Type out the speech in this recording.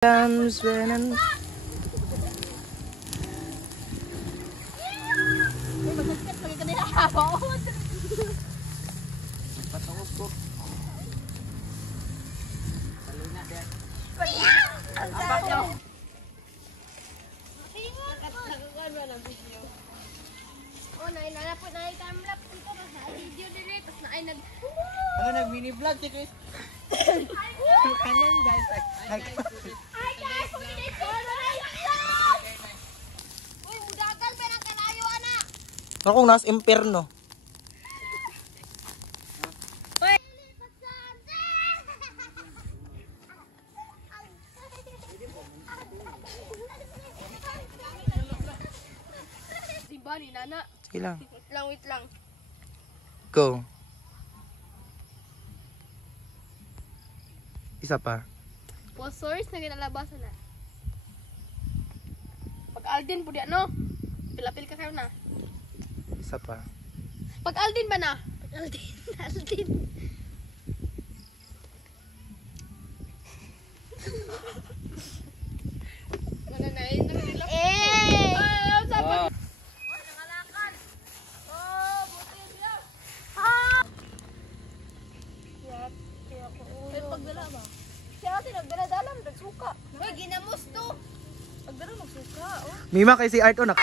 Comes when I'm... Ano nag-mini vlog si Chris? Kanan guys. Uy, mudagan pa ng kalayo, anak. Ano kung nasa imperno? Diba ni Nana? Sige lang. Wait lang. Go. Isa pa. Sponsors na ginalabasan na. Pag Aldin po di ano? Pilapil ka kayo na. Isa pa. Pag Aldin ba na? Pag Aldin. Aldin. Nananayin na nila. Eh! Ay, sabi. Oy, nakalakan. Oh, buti siya. Ha! Yap, kaya ko. Ay, pagdala ba? Siya ate nagdala-dala, nagsuka. Uy, ginamos to. Pagdala nagsuka. Oh. Mima kay si Art o nak.